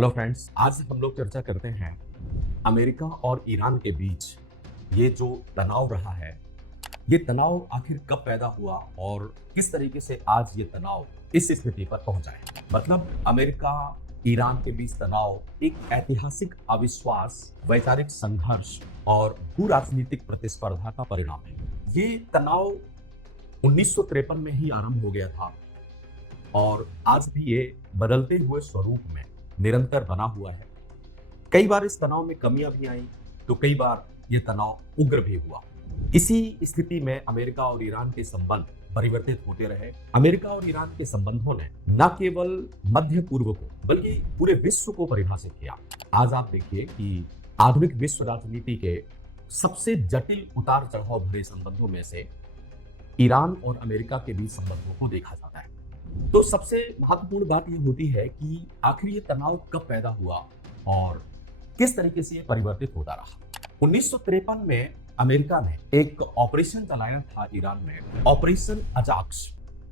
Hello friends, आज हम लोग चर्चा करते हैं अमेरिका और ईरान के बीच ये जो तनाव रहा है, ये तनाव आखिर कब पैदा हुआ और किस तरीके से आज ये तनाव इस स्थिति पर पहुंचा है। मतलब अमेरिका ईरान के बीच तनाव एक ऐतिहासिक अविश्वास, वैचारिक संघर्ष और भू राजनीतिक प्रतिस्पर्धा का परिणाम है। ये तनाव 1953 में ही आरंभ हो गया था और आज भी ये बदलते हुए स्वरूप में निरंतर बना हुआ है। कई बार इस तनाव में कमियां भी आई तो कई बार ये तनाव उग्र भी हुआ। इसी स्थिति में अमेरिका और ईरान के संबंध परिवर्तित होते रहे। अमेरिका और ईरान के संबंधों ने न केवल मध्य पूर्व को बल्कि पूरे विश्व को परिभाषित किया। आज आप देखिए कि आधुनिक विश्व राजनीति के सबसे जटिल उतार चढ़ाव भरे संबंधों में से ईरान और अमेरिका के बीच संबंधों को देखा जाता है। तो सबसे महत्वपूर्ण बात यह होती है कि आखिर ये तनाव कब पैदा हुआ और किस तरीके से ये परिवर्तित होता रहा। 1953 में अमेरिका ने एक ऑपरेशन चलाया था ईरान में, ऑपरेशन अजाक्स,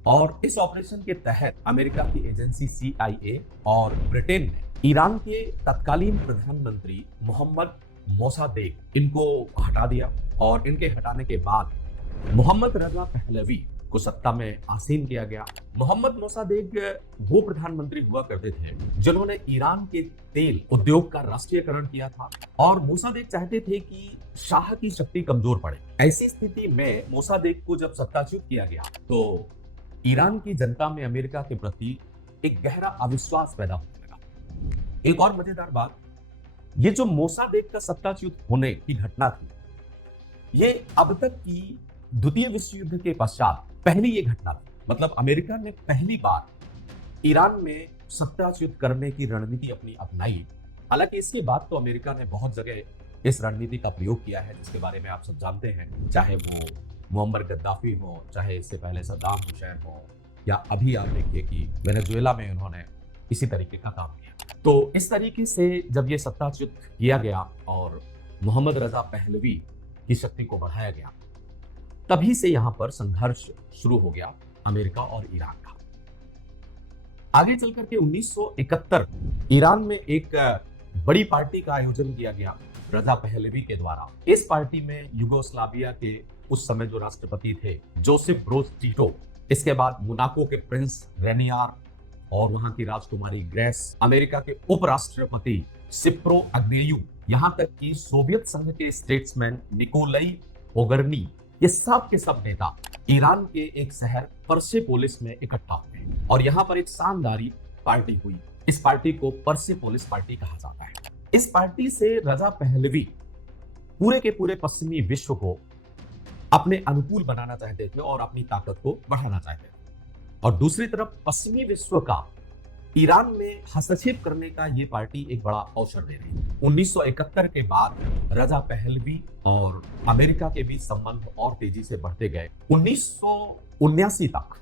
और इस ऑपरेशन के तहत अमेरिका की एजेंसी CIA और ब्रिटेन ने ईरान के तत्कालीन प्रधानमंत्री मोहम्मद मोसादेक इनको हटा दिया और इनके हटाने के बाद मोहम्मद रजा पहलवी को सत्ता में आसीन किया गया। मोहम्मद मोसादेक वो प्रधानमंत्री हुआ करते थे जिन्होंने ईरान के तेल उद्योग का राष्ट्रीयकरण किया था और मोसादेक चाहते थे कि शाह की शक्ति कमजोर पड़े। ऐसी स्थिति में मोसादेक को जब सत्ताच्युत किया गया तो ईरान की जनता में अमेरिका के प्रति एक गहरा अविश्वास पैदा होने लगा। एक और मजेदार बात, ये जो मोसादेक का सत्ताच्युत होने की घटना थी, ये अब तक की द्वितीय विश्व युद्ध के पश्चात पहली ये घटना थी। मतलब अमेरिका ने पहली बार ईरान में सत्ताच्युत करने की रणनीति अपनी अपनाई। हालांकि इसके बाद तो अमेरिका ने बहुत जगह इस रणनीति का प्रयोग किया है जिसके बारे में आप सब जानते हैं, चाहे वो मुअम्मर गद्दाफी हो, चाहे इससे पहले सद्दाम हुसैन हो, या अभी आप देखिए कि वेनेजुएला में उन्होंने इसी तरीके का काम किया। तो इस तरीके से जब ये सत्ताच्युत किया गया और मोहम्मद रजा पहलवी की शक्ति को बढ़ाया गया, तभी से यहां पर संघर्ष शुरू हो गया अमेरिका और ईरान का। आगे चलकर के 1971 ईरान में एक बड़ी पार्टी का आयोजन किया गया रजा पहलवी के द्वारा। इस पार्टी में युगोस्लाविया के उस समय जो राष्ट्रपति थे जोसेफ ब्रोज टीटो, इसके बाद मोनाको के प्रिंस रेनियार और वहां की राजकुमारी ग्रेस, अमेरिका के उपराष्ट्रपति सिप्रो अग्नेयू, यहां तक कि सोवियत संघ के स्टेट्समैन निकोलाई ओगर्नी, ये सब के सब नेता ईरान के एक शहर पर्सेपोलिस में इकट्ठा हुए और यहाँ पर एक शानदार पार्टी हुई। इस पार्टी को पर्सेपोलिस पार्टी कहा जाता है। इस पार्टी से रजा पहलवी पूरे के पूरे पश्चिमी विश्व को अपने अनुकूल बनाना चाहते थे और अपनी ताकत को बढ़ाना चाहते थे, और दूसरी तरफ पश्चिमी विश्व का ईरान में हस्तक्षेप करने का ये पार्टी एक बड़ा अवसर दे रही है। 1971 के बाद रजा पहलवी और अमेरिका के बीच संबंध और तेजी से बढ़ते गए। 1979 तक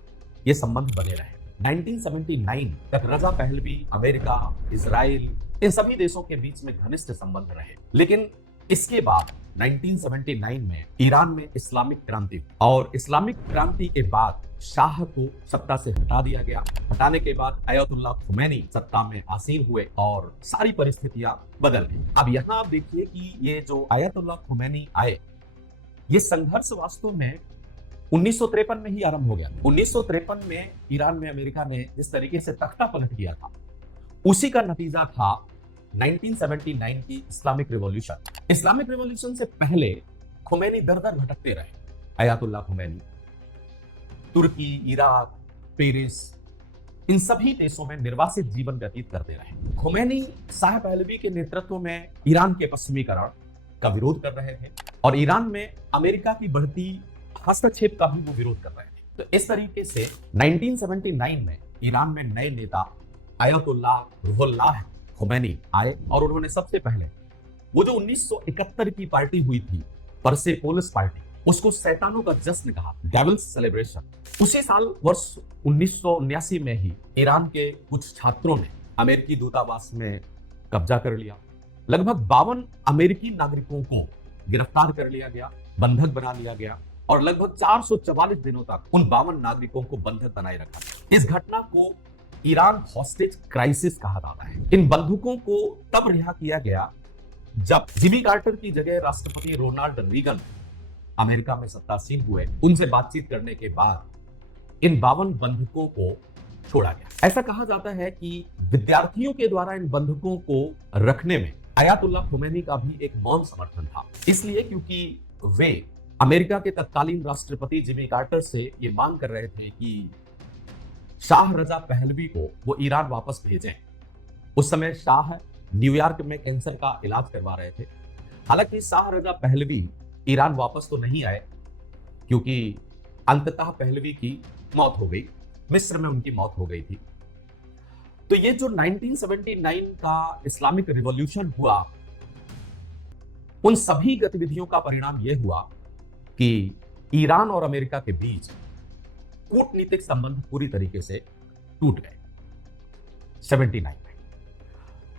ये संबंध बने रहे। 1979 तक रजा पहलवी, अमेरिका, इजराइल, इन सभी देशों के बीच में घनिष्ठ संबंध रहे। लेकिन इसके बाद 1979 में ईरान में इस्लामिक क्रांति, और इस्लामिक क्रांति के बाद शाह को सत्ता से हटा दिया गया। हटाने के बाद अयतुल्लाह खुमैनी सत्ता में आसीन हुए और सारी परिस्थितियां बदल गई। अब यहाँ आप देखिए कि ये जो अयतुल्लाह खुमैनी आए, ये संघर्ष वास्तव में 1953 में ही आरंभ हो गया। 1953 में ईरान में अमेरिका ने जिस तरीके से तख्ता पलट किया था, उसी का नतीजा था 1979 की इस्लामिक रिवॉल्यूशन। इस्लामिक रिवॉल्यूशन से पहले खुमैनी दर दर भटकते रहे। अयतुल्लाह खुमैनी तुर्की, इराक, पेरिस, इन सभी देशों में निर्वासित जीवन व्यतीत करते रहे। खुमैनी शाह पहलवी के नेतृत्व में ईरान के पश्चिमीकरण का विरोध कर रहे थे और ईरान में अमेरिका की बढ़ती हस्तक्षेप का भी वो विरोध कर रहे थे। तो इस तरीके से 1979 में ईरान में नए नेता अयतुल्लाह रुहुल्लाह खुमैनी आए और उन्होंने सबसे पहले वो जो 1971 की पार्टी हुई थी पर्सेपोलिस पार्टी, उसको शैतानों का जश्न कहा, डेविल्स सेलिब्रेशन। उसी साल वर्ष 1979 में ही ईरान के कुछ छात्रों ने अमेरिकी दूतावास में कब्जा कर लिया। लगभग 52 अमेरिकी नागरिकों को गिरफ्तार कर लिया गया, बंधक बना लिया गया और लगभग 444 दिनों तक उन 52 नागरिकों को बंधक बनाए रखा। इस घटना को ईरान हॉस्टेज क्राइसिस कहा जाता है। इन बंधुकों को तब रिहा किया गया जब जिमी कार्टर की जगह राष्ट्रपति रोनाल्ड रीगन अमेरिका में सत्तासीन हुए। उनसे बातचीत करने के बाद इन 52 बंधुकों को छोड़ा गया। ऐसा कहा जाता है कि विद्यार्थियों के द्वारा इन बंधुकों को रखने में अयातुल्लाह खुमैनी का भी एक मौन समर्थन था, इसलिए क्योंकि वे अमेरिका के तत्कालीन राष्ट्रपति जिमी कार्टर से ये मांग कर रहे थे कि शाह रजा पहलवी को वो ईरान वापस भेजें। उस समय शाह न्यूयॉर्क में कैंसर का इलाज करवा रहे थे। हालांकि शाह रजा पहलवी ईरान वापस तो नहीं आए, क्योंकि अंततः पहलवी की मौत हो गई, मिस्र में उनकी मौत हो गई थी। तो ये जो 1979 का इस्लामिक रिवॉल्यूशन हुआ, उन सभी गतिविधियों का परिणाम यह हुआ कि ईरान और अमेरिका के बीच कूटनीतिक संबंध पूरी तरीके से टूट गए 79 में।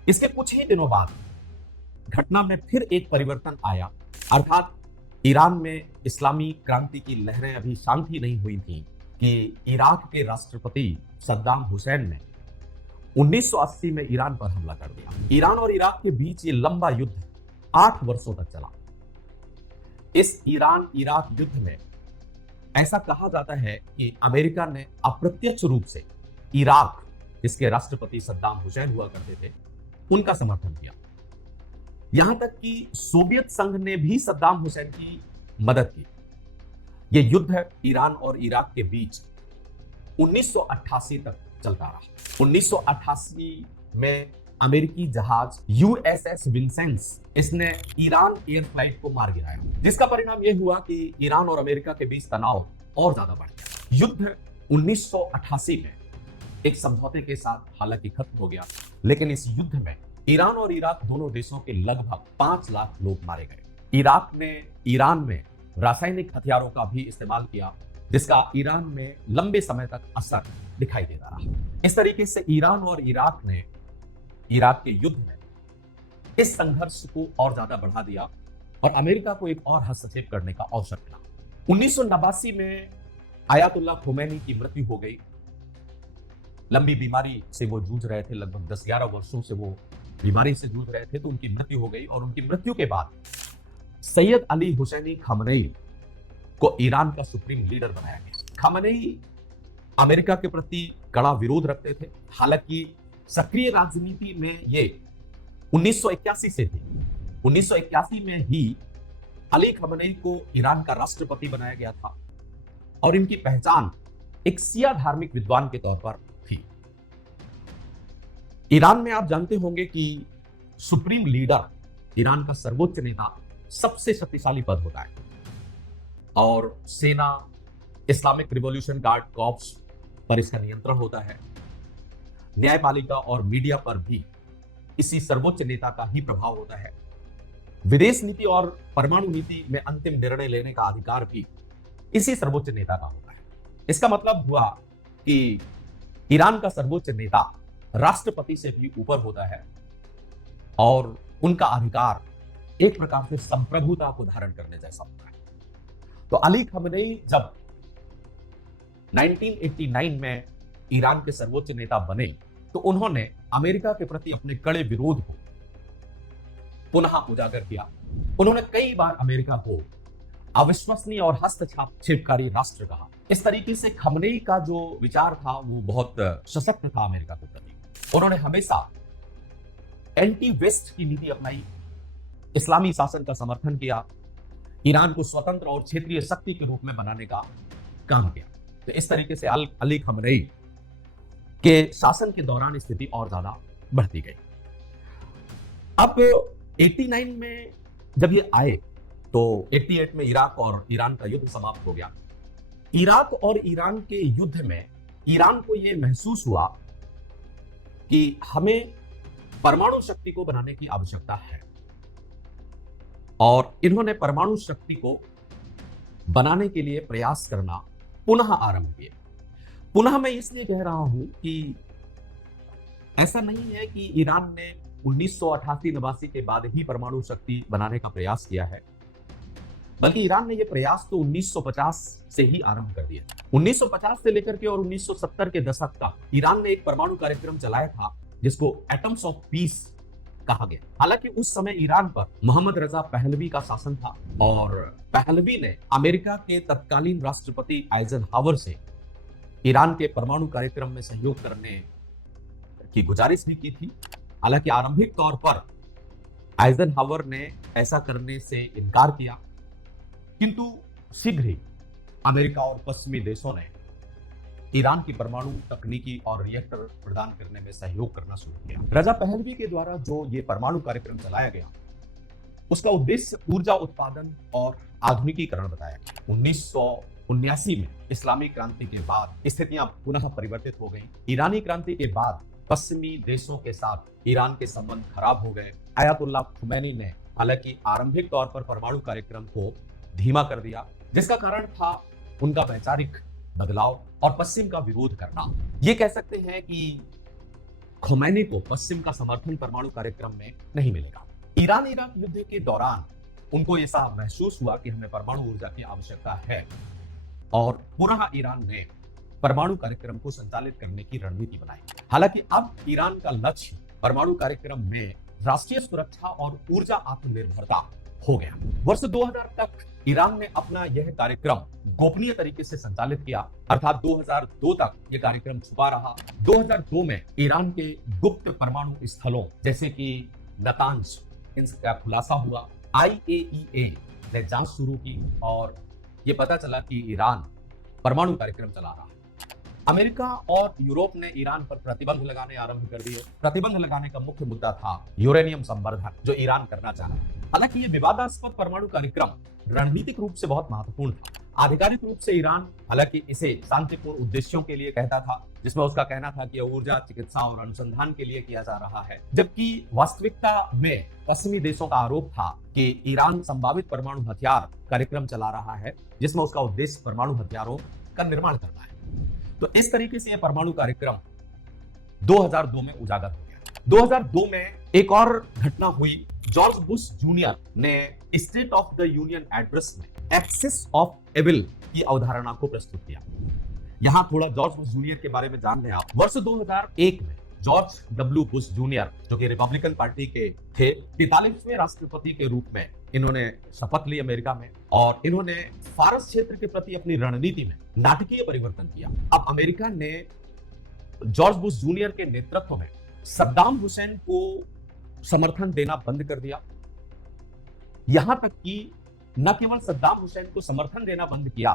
इसके कुछ ही दिनों बाद घटना में फिर एक परिवर्तन आया, अर्थात ईरान में इस्लामी क्रांति की लहरें अभी शांत ही नहीं हुई थी कि इराक के राष्ट्रपति सद्दाम हुसैन ने 1980 में ईरान पर हमला कर दिया। ईरान और इराक के बीच ये लंबा युद्ध 8 वर्षों तक चला। इस ईरान इराक युद्ध में ऐसा कहा जाता है कि अमेरिका ने अप्रत्यक्ष रूप से इराक, जिसके राष्ट्रपति सद्दाम हुसैन हुआ करते थे, उनका समर्थन किया। यहां तक कि सोवियत संघ ने भी सद्दाम हुसैन की मदद की। यह युद्ध ईरान और इराक के बीच 1988 तक चलता रहा। 1988 में अमेरिकी जहाज यूएसएस विंसेंस, इसने ईरान एयर फ्लाइट को मार गिराया, जिसका परिणाम यह हुआ कि ईरान और अमेरिका के बीच तनाव और ज्यादा बढ़ गया। युद्ध 1988 में एक समझौते के साथ हालांकि खत्म हो गया, लेकिन इस युद्ध में ईरान और इराक दोनों देशों के लगभग 5 लाख लोग मारे गए। इराक ने ईरान में रासायनिक हथियारों का भी इस्तेमाल किया, जिसका ईरान में लंबे समय तक असर दिखाई देता रहा। इस तरीके से ईरान और इराक ने इराक के युद्ध में इस संघर्ष को और ज्यादा बढ़ा दिया और अमेरिका को एक और हस्तक्षेप करने का अवसर मिला। 1989 में आयतुल्लाह खुमैनी की मृत्यु हो गई। लंबी बीमारी से वो जूझ रहे थे, लगभग 10-11 वर्षों से वो बीमारी से जूझ रहे थे, तो उनकी मृत्यु हो गई। और उनकी मृत्यु के बाद सैयद अली हुसैनी खमनेई को ईरान का सुप्रीम लीडर बनाया गया। खमनेई अमेरिका के प्रति कड़ा विरोध रखते थे। हालांकि सक्रिय राजनीति में ये 1981 से थे। 1981 में ही अली खमनेई को ईरान का राष्ट्रपति बनाया गया था और इनकी पहचान एक शिया धार्मिक विद्वान के तौर पर थी। ईरान में आप जानते होंगे कि सुप्रीम लीडर, ईरान का सर्वोच्च नेता, सबसे शक्तिशाली पद होता है और सेना, इस्लामिक रिवॉल्यूशन गार्ड कॉर्प्स पर इसका नियंत्रण होता है। न्यायपालिका और मीडिया पर भी इसी सर्वोच्च नेता का ही प्रभाव होता है। विदेश नीति और परमाणु नीति में अंतिम निर्णय लेने का अधिकार भी इसी सर्वोच्च नेता का होता है। इसका मतलब हुआ कि ईरान का सर्वोच्च नेता राष्ट्रपति से भी ऊपर होता है और उनका अधिकार एक प्रकार से संप्रभुता को धारण करने जैसा होता है। तो अली खमनेई जब 1989 में ईरान के सर्वोच्च नेता बने, तो उन्होंने अमेरिका के प्रति अपने कड़े विरोध को पुनः उजागर किया। उन्होंने कई बार अमेरिका को अविश्वसनीय और हस्तक्षेपकारी राष्ट्र कहा। इस तरीके से खमनेई का जो विचार था वो बहुत सशक्त था अमेरिका के प्रति। उन्होंने हमेशा एंटी वेस्ट की नीति अपनाई, इस्लामी शासन का समर्थन किया, ईरान को स्वतंत्र और क्षेत्रीय शक्ति के रूप में बनाने का काम किया। तो इस तरीके से अली खमनेई के शासन के दौरान स्थिति और ज्यादा बढ़ती गई। अब 89 में जब ये आए तो 88 में इराक और ईरान का युद्ध समाप्त हो गया। इराक और ईरान के युद्ध में ईरान को यह महसूस हुआ कि हमें परमाणु शक्ति को बनाने की आवश्यकता है और इन्होंने परमाणु शक्ति को बनाने के लिए प्रयास करना पुनः आरंभ किए। पुनः मैं इसलिए कह रहा हूं कि ऐसा नहीं है कि ईरान ने 1988-89 के बाद ही परमाणु शक्ति बनाने का प्रयास किया है। बल्कि ईरान ने यह प्रयास तो 1950 से ही आरंभ कर दिया। 1950 से लेकर के और 1970 के दशक तक ईरान ने एक परमाणु कार्यक्रम चलाया था जिसको एटम्स ऑफ पीस कहा गया। हालांकि उस समय ईरान पर मोहम्मद रजा पहलवी का शासन था और पहलवी ने अमेरिका के तत्कालीन राष्ट्रपति आइजनहावर से ईरान के परमाणु कार्यक्रम में सहयोग करने की गुजारिश भी की थी। हालांकि आरंभिक तौर पर आइजनहावर ने ऐसा करने से इनकार किया, किंतु शीघ्र ही अमेरिका और पश्चिमी देशों ने ईरान की परमाणु तकनीकी और रिएक्टर प्रदान करने में सहयोग करना शुरू किया। रजा पहलवी के द्वारा जो ये परमाणु कार्यक्रम चलाया गया उसका उद्देश्य ऊर्जा उत्पादन और आधुनिकीकरण बताया गया। 1979 में इस्लामी क्रांति के बाद स्थितियां पुनः परिवर्तित हो गई। ईरानी क्रांति के बाद पश्चिमी देशों के साथ ईरान के संबंध खराब हो गए। आयतुल्लाह खुमैनी ने हालांकि आरंभिक तौर पर परमाणु कार्यक्रम को धीमा कर दिया, जिसका कारण था उनका वैचारिक बदलाव और पश्चिम का विरोध करना। ये कह सकते हैं कि खुमैनी को पश्चिम का समर्थन परमाणु कार्यक्रम में नहीं मिलेगा। ईरान इराक युद्ध के दौरान उनको ऐसा महसूस हुआ कि हमें परमाणु ऊर्जा की आवश्यकता है और पुनः ईरान ने परमाणु कार्यक्रम को संचालित करने की रणनीति बनाई। हालांकि अब ईरान का लक्ष्य परमाणु कार्यक्रम में राष्ट्रीय सुरक्षा और ऊर्जा आत्मनिर्भरता हो गया। वर्ष 2000 तक ईरान ने अपना यह कार्यक्रम गोपनीय तरीके से संचालित किया, अर्थात 2002 तक यह कार्यक्रम छुपा रहा। 2002 में ईरान के गुप्त परमाणु स्थलों जैसे कि नतांज इनका खुलासा हुआ। IAEA ने जांच शुरू की और यह पता चला कि ईरान परमाणु कार्यक्रम चला रहा है। अमेरिका और यूरोप ने ईरान पर प्रतिबंध लगाने आरंभ कर दिए। प्रतिबंध लगाने का मुख्य मुद्दा था यूरेनियम संवर्धन, जो ईरान करना चाह रहा है। हालांकि यह विवादास्पद परमाणु कार्यक्रम रणनीतिक रूप से बहुत महत्वपूर्ण था। आधिकारिक रूप से ईरान हालांकि इसे शांतिपूर्ण उद्देश्यों के लिए कहता था, जिसमें उसका कहना था कि ऊर्जा, चिकित्सा और अनुसंधान के लिए किया जा रहा है, जबकि वास्तविकता में पश्चिमी देशों का आरोप था कि ईरान संभावित परमाणु हथियार कार्यक्रम चला रहा है, जिसमें उसका उद्देश्य परमाणु हथियारों का निर्माण करना है। तो इस तरीके से यह परमाणु कार्यक्रम 2002 में उजागर हो गया। 2002 में एक और घटना हुई। जॉर्ज बुश जूनियर ने state of the union address में एक्सेस ऑफ एविल की अवधारणा को प्रस्तुत किया। यहां थोड़ा जॉर्ज बुश जूनियर के बारे में जान लें आप। वर्ष 2001 में जॉर्ज डब्ल्यू बुश जूनियर, जो कि रिपब्लिकन पार्टी के थे, 43वें राष्ट्रपति के रूप में इन्होंने शपथ ली अमेरिका में और इन्होंने फारस क्षेत्र के प्रति अपनी रणनीति में नाटकीय परिवर्तन किया। अब अमेरिका ने जॉर्ज बुश जूनियर के नेतृत्व में सद्दाम हुसैन को समर्थन देना बंद कर दिया। यहां तक कि न केवल सद्दाम हुसैन को समर्थन देना बंद किया,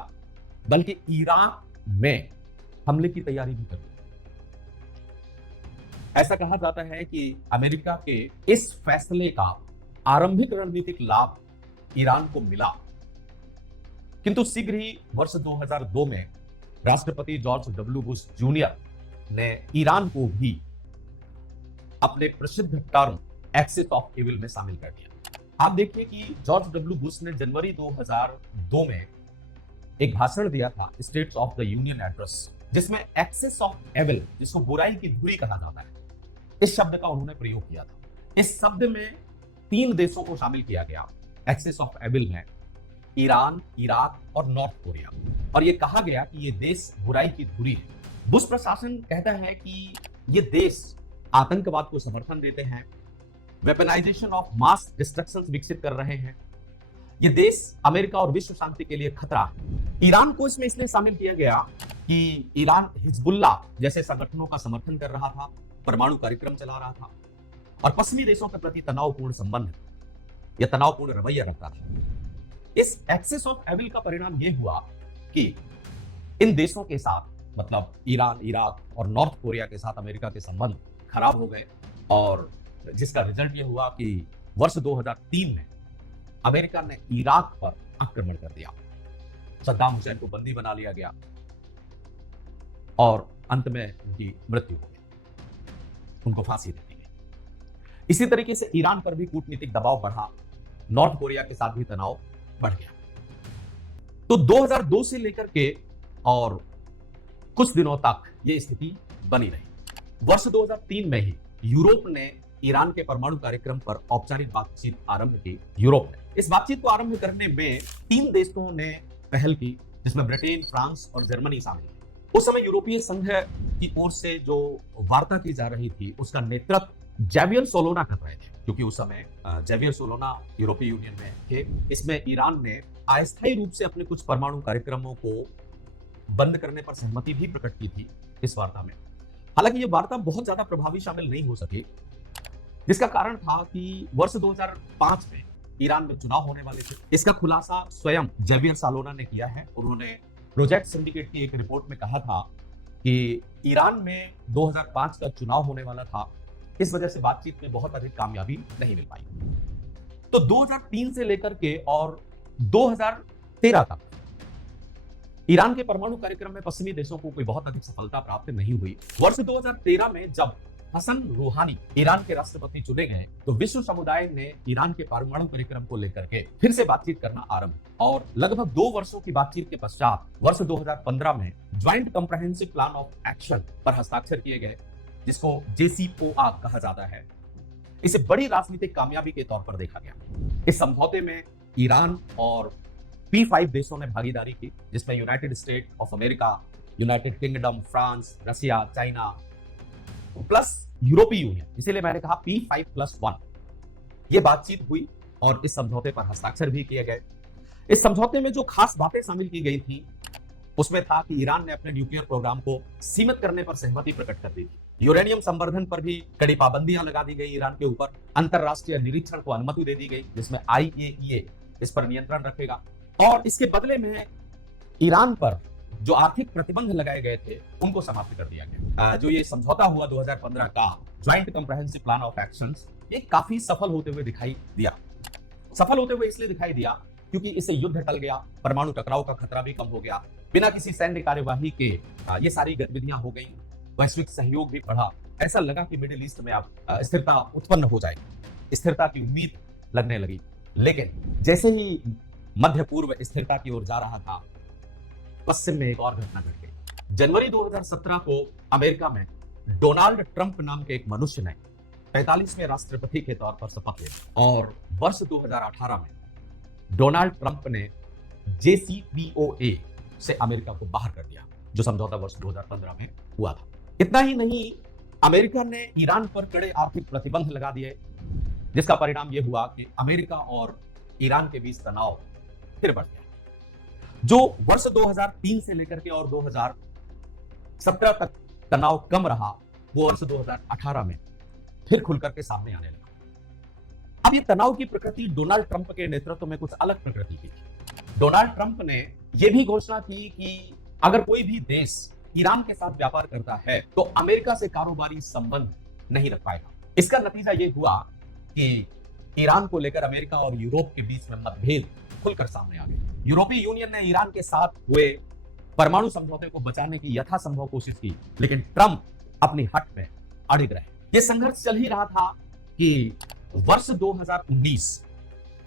बल्कि इराक में हमले की तैयारी भी कर दी। ऐसा कहा जाता है कि अमेरिका के इस फैसले का आरंभिक रणनीतिक लाभ ईरान को मिला, किंतु शीघ्र ही वर्ष 2002 में राष्ट्रपति जॉर्ज डब्ल्यू बुश जूनियर ने ईरान को भी अपने प्रसिद्ध टर्म एक्सेस ऑफ एविल में शामिल कर दिया। आप देखिए कि जॉर्ज डब्ल्यू बुश ने जनवरी 2002 में एक भाषण दिया था, states of the union address, जिसमें एक्सेस ऑफ एविल, जिसको बुराई की धुरी कहा जाता है, इस शब्द का उन्होंने प्रयोग किया था। इस शब्द में 3 देशों को शामिल किया गया एक्सेस ऑफ एविल में, ईरान, इराक और नॉर्थ कोरिया, और यह कहा गया कि ये देश बुराई की धुरी है। बुश प्रशासन कहता है कि ये देश आतंकवाद को समर्थन देते हैं, वेपनाइजेशन ऑफ मास डिस्ट्रक्शन विकसित कर रहे हैं, ये देश अमेरिका और विश्व शांति के लिए खतरा है। ईरान को इसमें इसलिए शामिल किया गया कि ईरान हिजबुल्लाह जैसे संगठनों का समर्थन कर रहा था, परमाणु कार्यक्रम चला रहा था और पश्चिमी देशों के प्रति तनावपूर्ण संबंध या तनावपूर्ण रवैया रखता था। इस एक्सेस ऑफ एविल का परिणाम यह हुआ कि इन देशों के साथ, मतलब ईरान, इराक और नॉर्थ कोरिया के साथ अमेरिका के संबंध खराब हो गए और जिसका रिजल्ट यह हुआ कि वर्ष 2003 में अमेरिका ने इराक पर आक्रमण कर दिया। सद्दाम हुसैन को बंदी बना लिया गया और अंत में उनकी मृत्यु हो गई, उनको फांसी दे दी गई। इसी तरीके से ईरान पर भी कूटनीतिक दबाव बढ़ा, नॉर्थ कोरिया के साथ भी तनाव बढ़ गया। तो 2002 से लेकर के और कुछ दिनों तक यह स्थिति बनी रही। वर्ष 2003 में ही यूरोप ने ईरान के परमाणु कार्यक्रम पर औपचारिक बातचीत आरंभ की यूरोप ने। इस बातचीत को आरंभ करने में 3 देशों ने पहल की, जिसमें ब्रिटेन, फ्रांस और जर्मनी शामिल थे। उस समय यूरोपीय संघ की ओर से जो वार्ता की जा रही थी उसका नेतृत्व जैवियर सोलोना कर रहे थे, क्योंकि उस समय जैवियर सोलोना यूरोपीय यूनियन में थे। इसमें ईरान ने अस्थायी रूप से अपने कुछ परमाणु कार्यक्रमों को बंद करने पर सहमति भी प्रकट की थी इस वार्ता में। हालांकि ये वार्ता बहुत ज्यादा प्रभावी शामिल नहीं हो सकी, जिसका कारण था कि वर्ष 2005 में ईरान में चुनाव होने वाले थे। इसका खुलासा स्वयं जैवियर सोलोना ने किया है। उन्होंने प्रोजेक्ट सिंडिकेट की एक रिपोर्ट में कहा था कि ईरान में 2005 का चुनाव होने वाला था, इस वजह से बातचीत में बहुत अधिक कामयाबी नहीं मिल पाई। तो 2003 से लेकर के और 2013 तक ईरान के परमाणु कार्यक्रम में पश्चिमी देशों को कोई बहुत अधिक सफलता प्राप्त नहीं हुई। वर्ष 2013 में जब हसन रूहानी ईरान के राष्ट्रपति चुने गए तो विश्व समुदाय ने ईरान के परमाणु कार्यक्रम को लेकर के फिर से बातचीत करना आरंभ, और लगभग 2 वर्षों की बातचीत के पश्चात वर्ष 2015 में joint comprehensive plan of action पर हस्ताक्षर किए गए, जिसको JCPOA कहा जाता है। इसे बड़ी राजनीतिक कामयाबी के तौर पर देखा गया। इस समझौते में ईरान और P5 देशों ने भागीदारी की, जिसमें United state of America, United kingdom, France, Russia, China plus यूरोपीय यूनियन, इसीलिए मैंने कहा P5+1। ये बातचीत हुई और इस समझौते पर हस्ताक्षर भी किए गए। इस समझौते में जो खास बातें शामिल की गई थी उसमें था कि ईरान ने अपने न्यूक्लियर प्रोग्राम को सीमित करने पर सहमति प्रकट कर दी थी। यूरेनियम संवर्धन पर भी कड़ी पाबंदियां लगा दी गई ईरान के ऊपर। अंतरराष्ट्रीय निरीक्षण को अनुमति दे दी गई, जिसमें IAEA इस पर नियंत्रण रखेगा, और इसके बदले में ईरान पर जो आर्थिक प्रतिबंध लगाए गए थे उनको समाप्त कर दिया गया। जो ये समझौता हुआ 2015 का joint comprehensive plan of actions, ये काफी सफल होते हुए दिखाई दिया। सफल होते हुए इसलिए दिखाई दिया क्योंकि इससे युद्ध टल गया, परमाणु टकराव का खतरा भी कम हो गया, बिना किसी सैन्य कार्यवाही के ये सारी गतिविधियां हो गई, वैश्विक सहयोग भी बढ़ा। ऐसा लगा कि मिडिल ईस्ट में अब स्थिरता उत्पन्न हो जाएगी, स्थिरता की उम्मीद लगने लगी। लेकिन जैसे ही मध्य पूर्व स्थिरता की ओर जा रहा था, पश्चिम में एक और घटना घट गई। जनवरी 2017 को अमेरिका में डोनाल्ड ट्रंप नाम के एक मनुष्य ने 45वें राष्ट्रपति के तौर पर शपथ लिया, और वर्ष 2018 में डोनाल्ड ट्रंप ने JCPOA से अमेरिका को बाहर कर दिया, जो समझौता वर्ष 2015 में हुआ था। इतना ही नहीं, अमेरिका ने ईरान पर कड़े आर्थिक प्रतिबंध लगा दिए, जिसका परिणाम यह हुआ कि अमेरिका और ईरान के बीच तनाव फिर बढ़ गया। जो वर्ष 2003 से लेकर के और 2017 तक तनाव कम रहा, वो वर्ष 2018 में फिर खुलकर के सामने आने लगा। अब ये तनाव की प्रकृति डोनाल्ड ट्रंप के नेतृत्व में कुछ अलग प्रकृति की थी। डोनाल्ड ट्रंप ने यह भी घोषणा की कि अगर कोई भी देश ईरान के साथ व्यापार करता है तो अमेरिका से कारोबारी संबंध नहीं रख पाएगा। इसका नतीजा यह हुआ कि ईरान को लेकर अमेरिका और यूरोप के बीच में मतभेद खुलकर सामने आ गए। यूरोपीय यूनियन ने ईरान के साथ हुए परमाणु समझौते को बचाने की यथासंभव कोशिश की, लेकिन ट्रंप अपनी हट में अड़िग रहे। यह संघर्ष चल ही रहा था कि वर्ष 2019,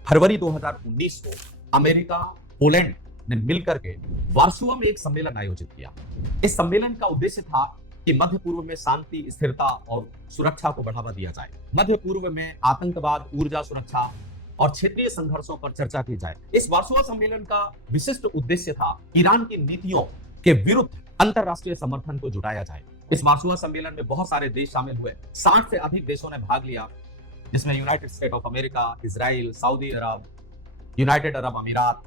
फरवरी 2019 को अमेरिका, पोलैंड ने मिलकर के वार्सोवा में एक सम्मेलन आयोजित किया। इस सम्मेलन का उद्देश्य था कि मध्य पूर्व में शांति, स्थिरता और सुरक्षा को बढ़ावा दिया जाए। मध्य पूर्व में आतंकवाद, ऊर्जा सुरक्षा और क्षेत्रीय संघर्षों पर चर्चा की जाए। इस वार्सोवा सम्मेलन का विशिष्ट उद्देश्य था ईरान की नीतियों के विरुद्ध अंतरराष्ट्रीय समर्थन को जुटाया जाए। इस वार्सोवा सम्मेलन में बहुत सारे देश शामिल हुए, 60 से अधिक देशों ने भाग लिया, जिसमें United state of America, Israel, Saudi Arab, United Arab अमीरात,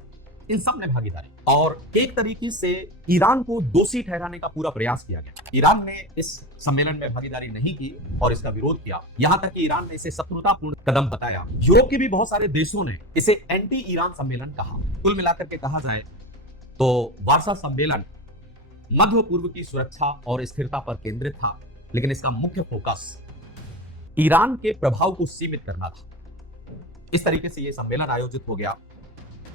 इन सब ने भागीदारी, और एक तरीके से ईरान को दोषी ठहराने का पूरा प्रयास किया गया। ईरान ने इस सम्मेलन में भागीदारी नहीं की और इसका विरोध किया, यहां तक कि ईरान ने इसे शत्रुतापूर्ण कदम बताया। यूरोप के भी बहुत सारे देशों ने इसे एंटी ईरान सम्मेलन कहा। कुल मिलाकर के कहा जाए तो वार्सा सम्मेलन मध्य पूर्व की सुरक्षा और स्थिरता पर केंद्रित था, लेकिन इसका मुख्य फोकस ईरान के प्रभाव को सीमित करना था। इस तरीके से यह सम्मेलन आयोजित हो गया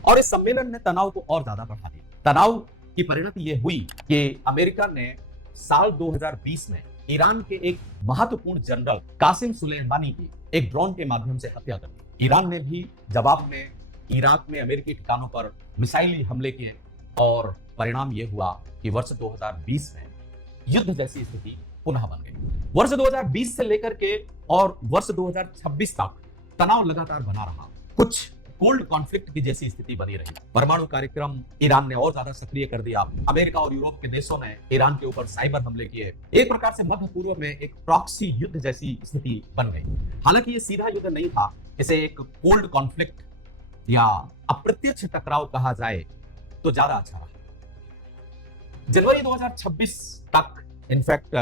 और इस सम्मेलन ने तनाव को और ज्यादा बढ़ा दिया। तनाव की परिणति यह हुई कि अमेरिका ने साल 2020 में ईरान के एक महत्वपूर्ण जनरल कासिम सुलेमानी की एक ड्रोन के माध्यम से हत्या कर दी। ईरान ने भी जवाब में इराक में अमेरिकी ठिकानों पर मिसाइली हमले किए और परिणाम यह हुआ कि वर्ष 2020 में युद्ध जैसी स्थिति पुनः बन गई। वर्ष 2020 से लेकर के और वर्ष 2026 तक तनाव लगातार बना रहा, कुछ कोल्ड कॉन्फ्लिक्ट की जैसी स्थिति बनी रही। परमाणु कार्यक्रम ईरान ने और ज्यादा सक्रिय कर दिया। अमेरिका और यूरोप के देशों ने ईरान के ऊपर साइबर हमले किए। एक प्रकार से मध्य पूर्व में एक प्रॉक्सी युद्ध जैसी स्थिति बन गई। हालांकि ये सीधा युद्ध नहीं था, इसे एक कोल्ड कॉन्फ्लिक्ट या अप्रत्यक्ष टकराव कहा जाए तो ज्यादा अच्छा रहा। जनवरी 2026 तक, इनफैक्ट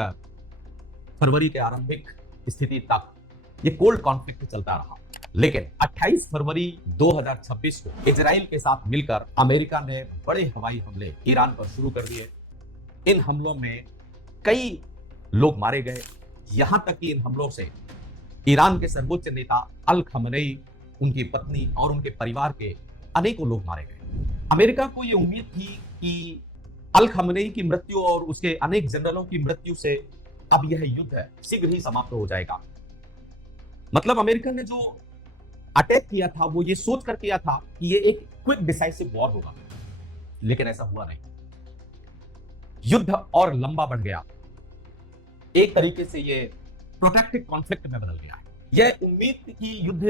फरवरी के आरंभिक स्थिति तक ये कोल्ड कॉन्फ्लिक्ट चलता रहा। लेकिन 28 फरवरी 2026 को इजराइल के साथ मिलकर अमेरिका ने बड़े हवाई हमले ईरान पर शुरू कर दिए। इन हमलों में कई लोग मारे गए, यहां तक कि इन हमलों से ईरान के सर्वोच्च नेता अल खमनेई, उनकी पत्नी और उनके परिवार के अनेकों लोग मारे गए। अमेरिका को यह उम्मीद थी कि अल खमनेई की मृत्यु और उसके अनेक जनरलों की मृत्यु से अब यह युद्ध शीघ्र ही समाप्त हो जाएगा। मतलब अमेरिका ने जो अटैक किया था वो ये सोच कर किया था कि ये एक क्विक डिसाइसिव वॉर होगा, लेकिन ऐसा हुआ नहीं। युद्ध और लंबा बढ़ गया। एक तरीके से ये प्रोट्रैक्टेड कॉन्फ्लिक्ट में बदल गया है। यह उम्मीद थी कि युद्ध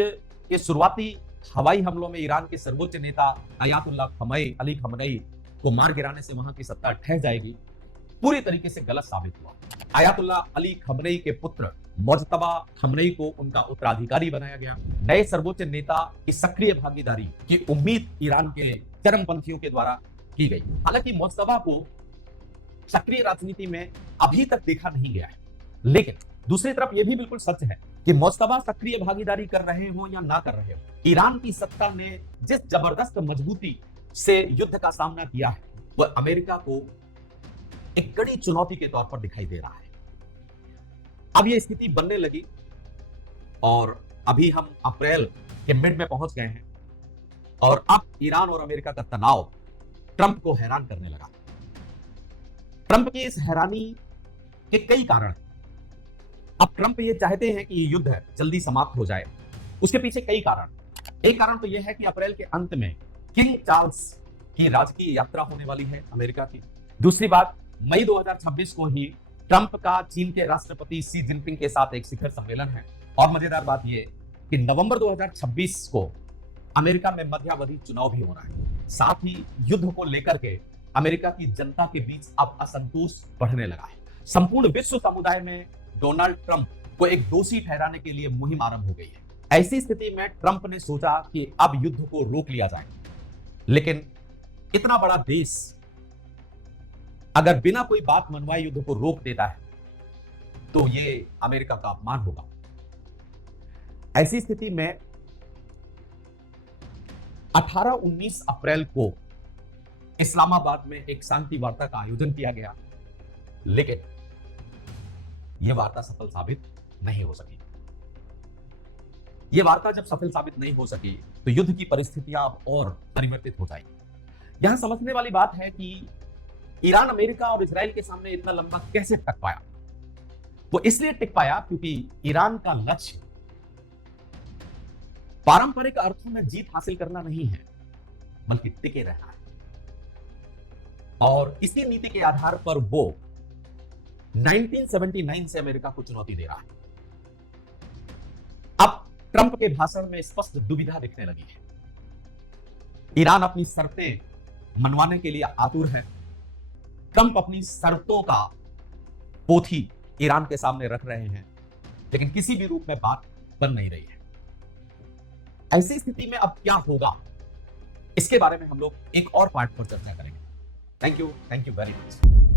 के शुरुआती हवाई हमलों में ईरान के सर्वोच्च नेता अयातुल्लाह अली खमनेई को मार गिराने से वहां की सत्ता ठह जाएगी, पूरी तरीके से गलत साबित हुआ। अयातुल्लाह अली खमनेई के पुत्र मुज्तबा खमनेई को उनका उत्तराधिकारी बनाया गया। नए सर्वोच्च नेता की सक्रिय भागीदारी की उम्मीद ईरान के चरमपंथियों के द्वारा की गई। हालांकि मुज्तबा को सक्रिय राजनीति में अभी तक देखा नहीं गया है, लेकिन दूसरी तरफ यह भी बिल्कुल सच है कि मुज्तबा सक्रिय भागीदारी कर रहे हो या ना कर रहे हो, ईरान की सत्ता ने जिस जबरदस्त मजबूती से युद्ध का सामना किया है वह अमेरिका को एक कड़ी चुनौती के तौर पर दिखाई दे रहा है। अब यह स्थिति बनने लगी और अभी हम अप्रैल के मिड में पहुंच गए हैं और अब ईरान और अमेरिका का तनाव ट्रंप को हैरान करने लगा। ट्रंप की इस हैरानी के कई कारण। अब ट्रंप ये चाहते हैं कि ये युद्ध जल्दी समाप्त हो जाए। उसके पीछे कई कारण। एक कारण तो यह है कि अप्रैल के अंत में किंग चार्ल्स की राजकीय यात्रा होने वाली है अमेरिका की। दूसरी बात, मई 2026 को ही ट्रंप का चीन के राष्ट्रपति शी जिनपिंग के साथ एक शिखर सम्मेलन है। और मजेदार बात यह कि नवंबर 2026 को अमेरिका में मध्यावधि चुनाव भी हो रहा है। साथ ही युद्ध को लेकर के अमेरिका की जनता के बीच अब असंतोष बढ़ने लगा है। संपूर्ण विश्व समुदाय में डोनाल्ड ट्रंप को एक दोषी ठहराने के लिए मुहिम आरंभ हो गई है। ऐसी स्थिति में ट्रंप ने सोचा कि अब युद्ध को रोक लिया जाए, लेकिन इतना बड़ा देश अगर बिना कोई बात मनवाए युद्ध को रोक देता है तो यह अमेरिका का अपमान होगा। ऐसी स्थिति में 18-19 अप्रैल को इस्लामाबाद में एक शांति वार्ता का आयोजन किया गया, लेकिन यह वार्ता सफल साबित नहीं हो सकी। यह वार्ता जब सफल साबित नहीं हो सकी तो युद्ध की परिस्थितियां अब और परिवर्तित हो जाएगी। यहां समझने वाली बात है कि ईरान, अमेरिका और इजराइल के सामने इतना लंबा कैसे टिक पाया। वो इसलिए टिक पाया क्योंकि ईरान का लक्ष्य पारंपरिक अर्थों में जीत हासिल करना नहीं है, बल्कि टिके रहना है। और इसी नीति के आधार पर वो 1979 से अमेरिका को चुनौती दे रहा है। अब ट्रंप के भाषण में स्पष्ट दुविधा दिखने लगी है। ईरान अपनी शर्तें मनवाने के लिए आतुर है। ट्रंप अपनी शर्तों का पोथी ईरान के सामने रख रहे हैं, लेकिन किसी भी रूप में बात बन नहीं रही है। ऐसी स्थिति में अब क्या होगा, इसके बारे में हम लोग एक और पार्ट पर चर्चा करेंगे। Thank you very much.